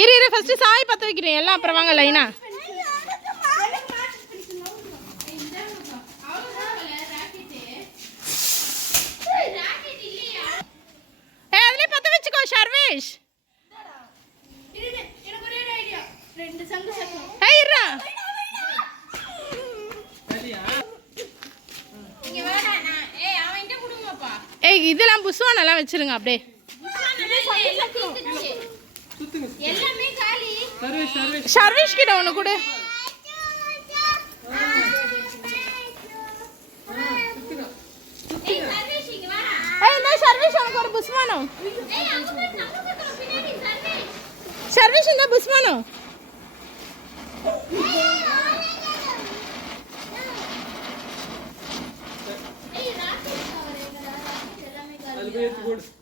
இரு இரு ஃபர்ஸ்ட் சாய் பத்த வைக்கிறேன் எல்லாம் அப்புறம் வாங்க லைனா. அதுலயே பத்த வச்சுக்கோ ஷர்வேஷ். ஏய் இதெல்லாம் புஸ்வான் எல்லாம் வச்சிருங்க அப்படியே. சர்வீஸ் கிட்ட ஒன்று கொடு. இந்த சர்வீஸ் உனக்கு ஒரு புஸ்வானம். சர்வீஸ் இந்த புஸ்வானம். Good.